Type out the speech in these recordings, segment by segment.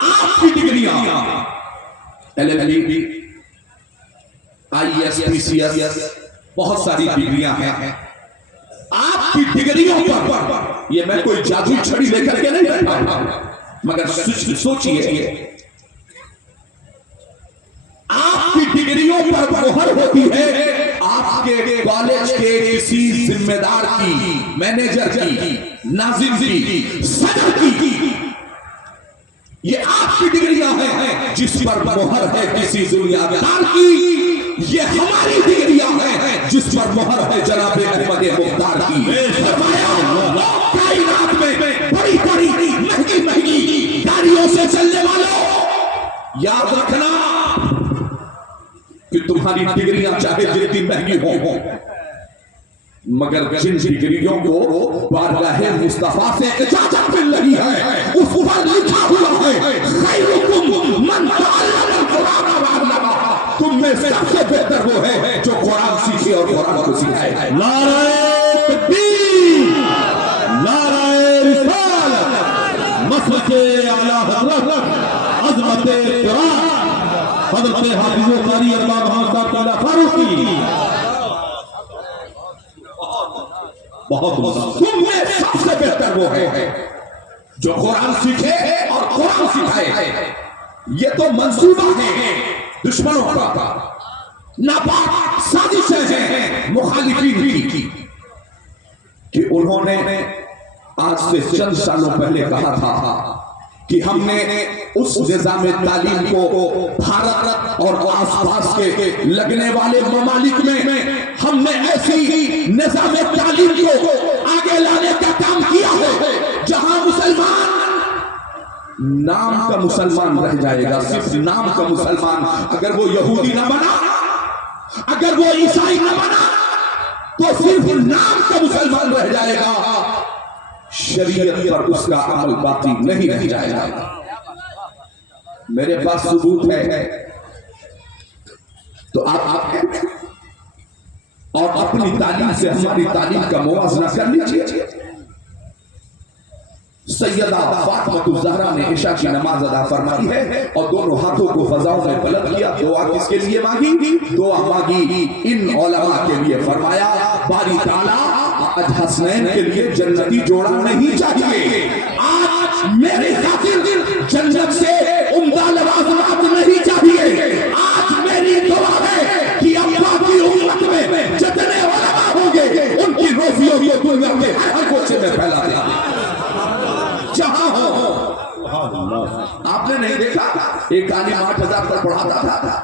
आपकी डिग्रियां LLB, IAS, PCS, बहुत सारी डिग्रियां हैं। आपकी डिग्रियों पर ये मैं कोई जादू छड़ी लेकर के नहीं बैठा, मगर सोचिए आपकी डिग्रियों पर मोहर होती है आपके कॉलेज के किसी जिम्मेदार की, मैनेजर की, नाजिम की, सदर की। ये आपकी डिग्रियां हैं जिस पर मोहर है किसी दुनियादार की। ये हमारी डिग्रियां हैं जिस पर मोहर है जनाब अहमद मुख्तार की। कायनात में बड़ी बड़ी महंगी महंगी गाड़ियों से चलने वालों, याद रखना कि तुम्हारी डिग्रियां चाहे जितनी महंगी हो, मगर जिन डिग्रियों को बारगाहे मुस्तफा से इजाजत मिल रही है उस पर लिखा हुआ है खैरुकुम मन तअल्लमल कुरान व अल्लमह। तुम में सबसे बेहतर वो है जो कुरान सीखे और कुरान को सिखाए। नारे तकबीर, नारे रिसालत, मसलके आला हज़रत अज़मत कुरान हज़रत हाफिज़ कारी अल्लाह मोहम्मद साहब फारूकी बहुत। तुम में सबसे बेहतर वो है जो कुरान सीखे और कुरान सिखाए। ये तो मंसूबा है दुश्मनों का, नापाक साजिशें हैं मुखालिफीन की कि उन्होंने आज से चंद सालों पहले कहा था कि हमने उस निजाम तालीम को भारत और आसपास के लगने वाले ममालिक में हमने ऐसी निजाम तालीम को आगे लाने का काम किया है जहां मुसलमान नाम का मुसलमान रह जाएगा, सिर्फ नाम का मुसलमान। अगर वो यहूदी ना बना, अगर वो ईसाई ना बना, तो सिर्फ नाम का मुसलमान रह जाएगा, शरीयत पर उसका अमल बाकी नहीं रह जाएगा। मेरे पास सबूत है तो आप और अपनी तालीम से हमारी तालीम का मुवाजना कर लीजिए। सैयदा फातिमा ज़हरा ने इशा की नमाज अदा फरमाई है और दोनों हाथों को फजाओं में बुलंद किया। दुआ किसके लिए मांगी? दुआ मांगी इन उलमा के लिए। फरमाया बारी ताला आज हसनैन के लिए जन्नती जोड़ा नहीं चाहिए, आज मेरे खातिर जन्नत से उम्दा लवाज़िमात नहीं चाहिए। आज मेरी दुआ है कि अल्लाह की उम्मत में जितने उलमा होंगे उनकी रोजियों को दुनिया के हर कोने में फैला देंगे जहां हो। आपने नहीं देखा एक आलिम 8,000 तक पढ़ाता था,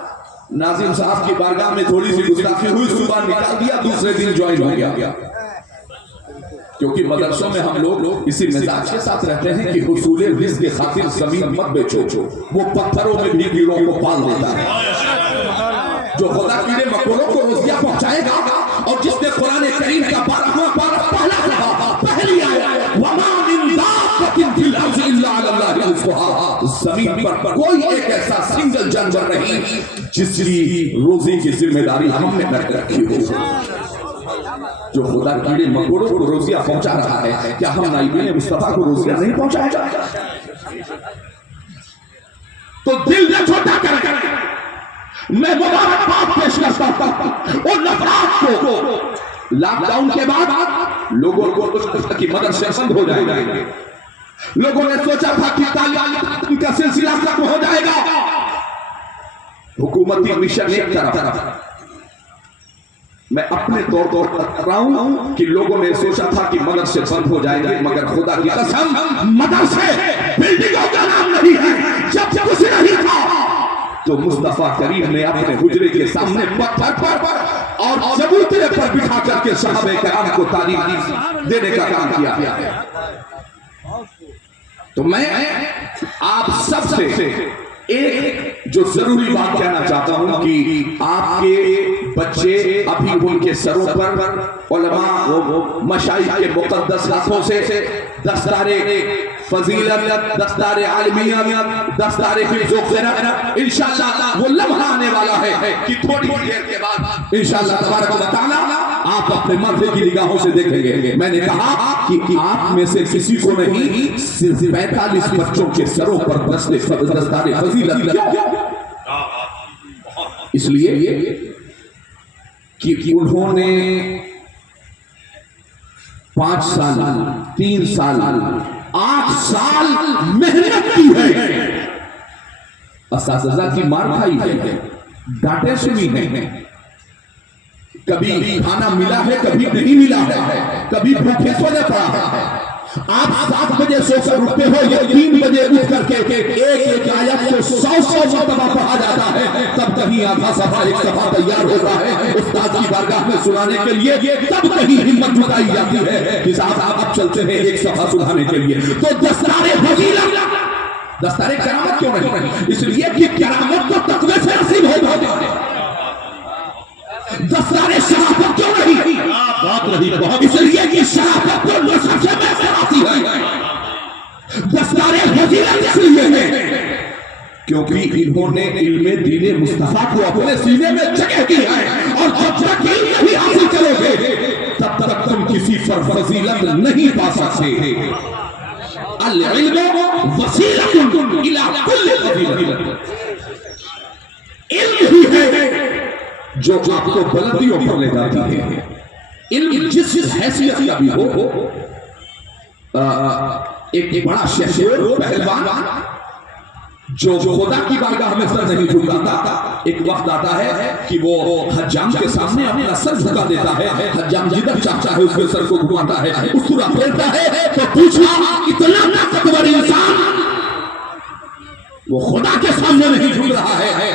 नाजिम साहब की बारगाह में थोड़ी सी गुस्ताखी हुई, सुबह निकाल दिया, दूसरे दिन ज्वाइन हो गया। क्योंकि मदरसों में हम लोग इसी मिजाज के साथ रहते हैं कि हुसूल रिज़्क़ के खातिर जमीन मत बेचो, वो पत्थरों में भी कीड़ों को पाल देता है। जो खुदा कीड़े मकोड़ों को रोज़ियाँ पहुंचाएगा और जिसने कुरान करीम का 12वां पारा पहला पहली आयत वमा मिन दाब्बतिन फिल अर्ज़ि इल्ला अल्लाह रिज़्क़ुहा, जमीन पर कोई एक ऐसा सिंगल जानवर नहीं जिसकी रोजी की जिम्मेदारी हमने न रखी हो। जो खुदा कीड़े मकोड़ों को रोजियां पहुंचा रहा है, क्या हम नाइबीन मुस्तफा को रोजियां नहीं पहुंचाएगा? तो दिल न छोटा कर मैं मुबारकबाद पेश करता हूं उन अफराद को। लॉकडाउन के बाद लोगों को की मदद से बंद हो जाएगा। लोगों ने सोचा था कि तालीम का सिलसिला खत्म हो जाएगा, हुकूमती मिशन एक तरफ। मैं अपने तौर पर कर रहा हूं कि लोगों ने सोचा था कि मदरसे बंद हो जाएंगे, मगर खुदा की कसम मदरसे बिल्डिंगों का नाम नहीं है। जब कुछ नहीं था तो मुस्तफा करीम ने अपने हुजरे के सामने पत्थर पर और चबूतरे पर बिठा करके सहाबे किराम को तालीम देने का काम किया। तो मैं आप सबसे एक जो जरूरी बात कहना चाहता हूं कि आपके बच्चे अभी उनके सरों पर उलमा मशाइख के मुक़द्दस हाथों से दस्तारे फजीलत, दस्तारे आलिमियत, दस्तारे हिफ्ज़ व क़िराअत, इंशाअल्लाह वो लम्हा आने वाला है कि थोड़ी देर के बाद इंशाअल्लाह तबारक व तआला आप अपने माथे की निगाहों से देखेंगे। मैंने कहा कि आप में से किसी को नहीं, सिर्फ 45 बच्चों के सरों पर दस्तारे फजीलत क्यों? इसलिए कि उन्होंने 5 साल, 3 साल, 8 साल मेहनत की है, असातिज़ा की मार खाई है, डांटे सुनी है, कभी खाना मिला है, कभी नहीं मिला है, कभी भूखे सोना पड़ा है। आप 7 बजे सोकर उठते हो, या 3 बजे उठ करके एक आयत को 100 मरतबा पढ़ा जाता है, तब कहीं आधा सफा एक सफा तैयार होता है उस्ताद की बारगाह में सुनाने के लिए, तब कहीं हिम्मत जुटाई जाती है कि साहब आप चलते हैं एक सफा सुनाने के लिए। तो दस्तारे फजीलत, दस्तारे करामत क्यों नहीं? इसलिए कि करामत तो तकवे से नसीब होता है। दस्तारे शराफत क्यों नहीं? बात रही बहुत, इसलिए कि शराफत तो नसब से बेहतर आती है। दस्तारे फजीलत इसलिए है क्योंकि इन्होंने इल्मे दीने मुस्तफा को अपने सीने में जगह दी है, और जब तक इल्म नहीं हासिल करोगे तब तक तुम किसी पर फजीलत नहीं पा सकते। अल इल्म वसीलतुन इला कुल्ली फजीलत, इल्म ही है जो आपको बुलंदियों पर ले जाती है। इल्म जिस हैसियत का भी हो, एक बड़ा शहर पहलवान जो खुदा की बारगाह में सर नहीं झुकाता, एक वक्त आता है कि वो हज्जाम के सामने अपना सर झुका देता है, हज्जाम जिधर चाहता है उसके सर को घुमाता है, उस तरह फेरता है, तो पूछा इतना ताकतवर इंसान वो खुदा के सामने नहीं झुक रहा है,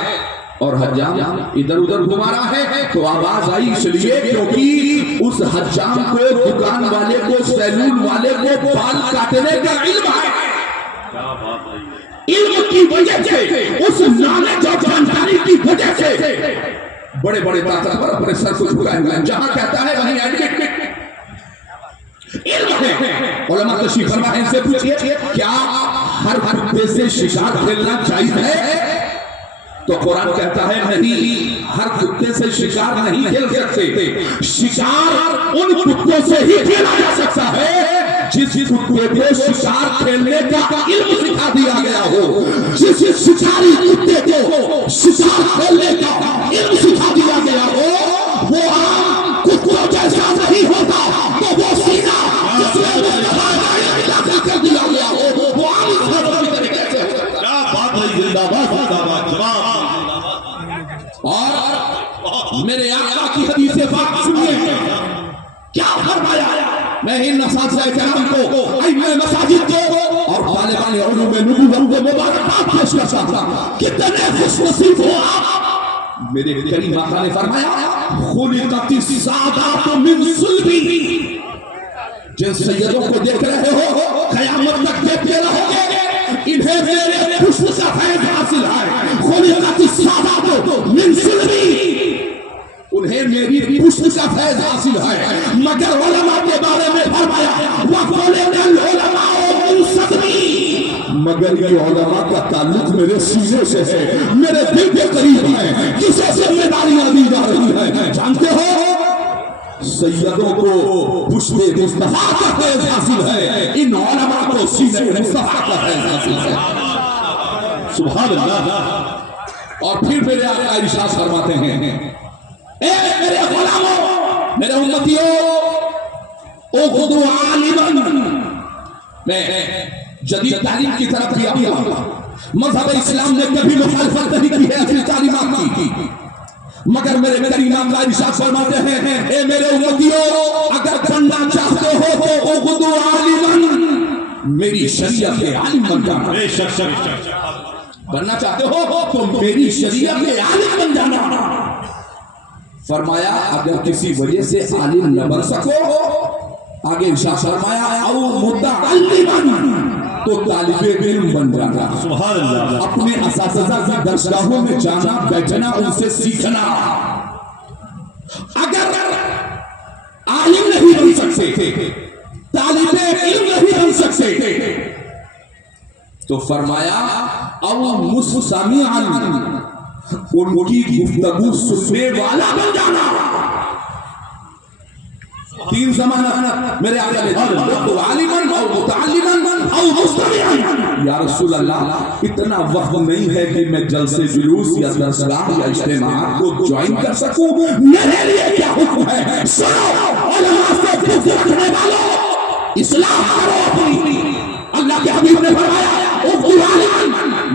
और हज्जाम इधर उधर घुमा रहा है। तो आवाज आई इसलिए क्योंकि उस हज्जाम को, दुकान वाले को, सैलून वाले को बाल काटने का इल्म है। इल्म की वजह से, उस नॉलेज और जानकारी की वजह से बड़े बड़े ताकतवर अपने सर को झुकाए हुए हैं। जहां कहता है वहीं एडमिट इल्म है। उलमा तशरीफ फरमाए, इनसे पूछिए क्या हर कुत्ते से शिकार खेलना जायज है? तो कुरान कहता है नहीं, हर कुत्ते से शिकार नहीं खेल सकते। शिकार उन कुत्तों से ही खेला जा सकता है जिस कुत्ते को शिकार खेलने का इल्म सिखा दिया गया हो। जिस शिकारी कुत्ते को शिकार खेलने का इल्म सिखा दिया गया हो, वो आम कुत्तों जैसा नहीं होता। तो वो सीना जिसमें कर दिया गया हो, वो आम इंसानों की तरीके से होता है। क्या बात है, जिंदाबाद जिंदाबाद जवाब। और मेरे आका की हदीस पाक सुनिए क्या फरमाया। मैं इन असातिज़ा किराम को, इमाम मसाजिद को और तालिबान उलूम नबूवत को मुबारकबाद पेश करता हूं। कितने खुशनसीब हो आप। मेरे करीम आका ने फरमाया खुलिक़तिस सादातु मिन सुल्बी। जिन सैयदों को देख रहे हो क़यामत तक देखते रहोगे, इन्हें मेरे हुस्न का फैज़ हासिल है। खुलिक़तिस सादातु मिन सुल्बी, उन्हें मेरी हुस्न का फैज़ हासिल है। मगर उलमा के बारे में फरमाया वक़ुलिल उलमाउ मिन सदरी, मगर ये उलमा का ताल्लुक मेरे सीने से है, मेरे दिल के करीब है। किसे जिम्मेदारियां दी जा रही है जानते हो? सैयदों को पुश्ते मुस्तफा का फैज़ हासिल है, इन उलमा को सीने मुस्तफा का फैज़ हासिल है। सुभान अल्लाह। और फिर मेरे आका इरशाद फरमाते हैं, ए मेरे गुलामों, मेरे उम्मतियों, ओ खुदू आलिमन। मैं जदीद तालीम की तरफ भी आया हूं। मज़हब इस्लाम ने कभी मुखालफत नहीं की है असली तालीमात की, मगर मेरे करीम आका इरशाद फरमाते हैं, ए मेरे उम्मतियों, अगर बनना चाहते हो तो ओ खुदू आलिमन, मेरी शरीयत के आलिम बन जाना। बनना चाहते हो तो मेरी शरीयत के आलिम बन जाना। फरमाया अगर किसी वजह से आलिम न बन सको, आगे इरशाद फरमाया औ मुतअल्लिमन, तो तालिबे इल्म बन जाना। सुभान अल्लाह। अपने असातिज़ा की दरगाहों में जाना, बैठना, उनसे सीखना। अगर आलिम नहीं बन सकते, तालिबे इल्म नहीं बन सकते, तो फरमाया औ मुस्तमिअन, उनकी गुफ्तगू सुनने वाला बन जाना। तीन ज़माना मेरे आका ने तो आलिमन और मुतअल्लिमन और मुस्तमिअन। या रसूल अल्लाह, इतना वक्त नहीं है कि मैं जलसे जुलूस या दरसगाह या इज्तिमाअत को ज्वाइन कर सकूं। मेरे लिए क्या हुक्म है? सुनो, उलमा से पूछ रखने वालों, इस्लाम करो अपनी। अल्लाह के हबीब ने फरमाया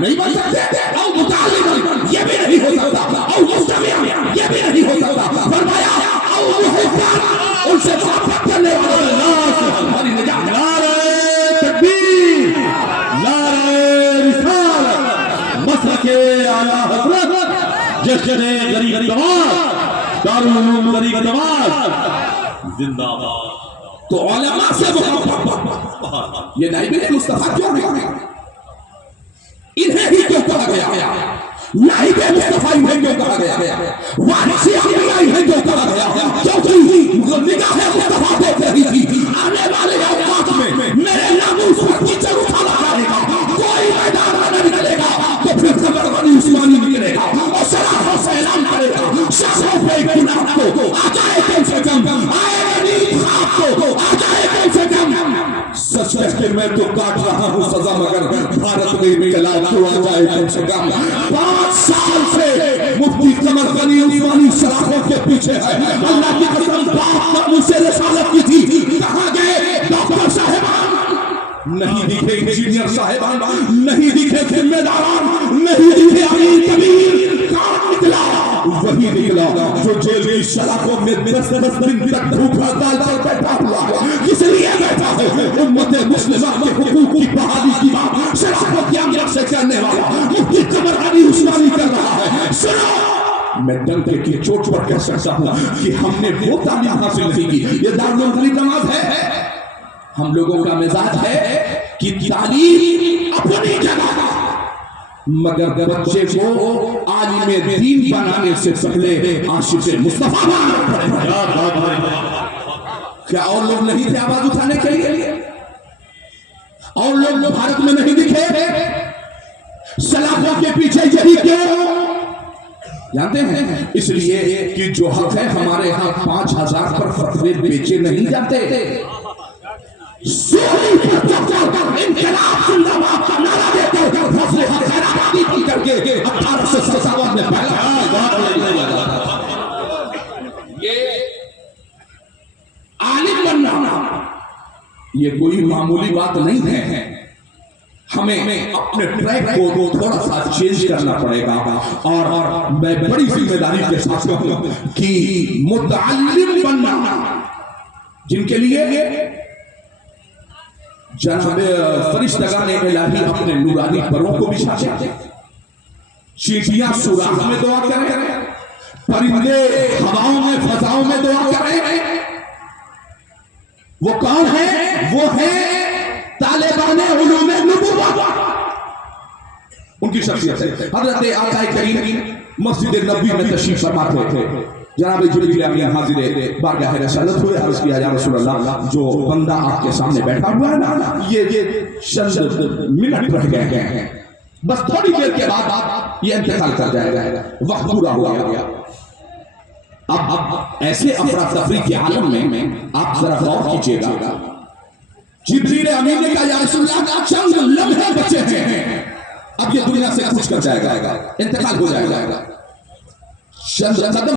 नहीं बन सकते, और मुतअल्लिमन ये भी नहीं हो सकता, और मुस्तमिअन ये भी नहीं हो सकता। फरमाया और मुहिब्बन उनसे मोहब्बत करने वाले। हमारी निजात। नारे तकबीर, नारे रिसालत, मसलके आला हज़रत, जश्न-ए गरीब नवाज, दारुल उलूम गरीब नवाज जिंदाबाद। तो उलमा से मोहब्बत, ये नाइबे मुस्तफा क्यों है? इन्हें ही क्यों कहा गया? नाइबे मुस्तफा इन्हें क्यों कहा गया? वारिसे अंबिया इन्हें क्यों कहा गया? क्योंकि निगाहे मुस्तफा देख रही थी आने वाले औकात में मेरे नामूस पर कीचड़ उठाना पड़ेगा, कोई मैदान में न निकलेगा तो फिर खबर बनी उस्मानी निकलेगा और सलाह से ऐलान करेगा, शाखों पे गुनाह को आ जाए कम से कम, आए नींद को आ जाए कम से कम। सच है कि मैं तो काट रहा हूँ सजा, मगर भारत में इनकलाब तो आ जाए कम से कम। 5 साल से मुफ्ती कमर गनी उस्मानी सलाखों के पीछे है। अल्लाह की कसम, बाप ने मुझसे रिसालत की थी। कहाँ गए डॉक्टर साहिबान? नहीं दिखे इंजीनियर साहिबान, नहीं दिखे जिम्मेदारान, नहीं दिखे अमीर कबीर। कौन निकला? वही निकला जो जेल की सलाखों में 10-10 दिन तक भूखा हड़ताल पर बैठा हुआ है। किस लिए बैठा है? उम्मत मुस्लिमा के हुकूक की बहाली की बात सलाखों के अंदर से करने वाला मुफ्ती कमर गनी उस्मानी कर रहा है। सुनो, मैं डंके की चोट पर कह सकता हूँ कि हमने वो तालीम हासिल नहीं की। ये दारुल गरीब नवाज है। हम लोगों का मिजाज है कि तालीम अपनी जगह, मगर बच्चे को आलिम दीन बनाने से पहले आशिक़ मुस्तफा बनना पड़ेगा। क्या और लोग नहीं थे आवाज उठाने के लिए? और लोग भारत में नहीं दिखे? सलाखों के पीछे यही क्यों? जानते हैं, इसलिए कि जो हक है हमारे यहाँ 5000 पर फतवे बेचे नहीं जाते। इंकलाब जिंदाबाद का नारा देते फसले खैराबादी करके 1857 में पहला ये आलिम बनना ये कोई मामूली बात नहीं है। हमें अपने ट्रैक को थोड़ा सा चेंज करना पड़ेगा। और मैं बड़ी जिम्मेदारी के साथ कहूं कि मुतअल्लिम बनना, जिनके लिए जनाब फरिश्तगान इलाही अपने नूरानी परों को बिछाते, चींटियां सुराख में दुआ करें, परिंदे हवाओं में फजाओं में दुआ करें, वो कौन है? वो है तालिबान उलूम नबुव्वत। उनकी शख्सियत है। हजरत आका करीम मस्जिद नबवी में तशरीफ फरमा थे। जनाब जिब्रील अमीन हाजिर बारगाह रसूलत हुए, अर्ज किया, या रसूल अल्लाह, जो बंदा आपके सामने बैठा हुआ है ना, ये चंद मिनट रह गए हैं, बस थोड़ी देर के बाद ये इंतकाल कर जाएगा, वक्त पूरा हो गया। अब ऐसे अफरा तफरी के आलम में आप जरा गौर कीजिएगा। जिब्रील अमीन ने कहा, या रसूल अल्लाह, चंद लम्हे बचे हैं, अब ये दुनिया से कुछ कर जाएगा, इंतकाल हो जाएगा। चंद कदम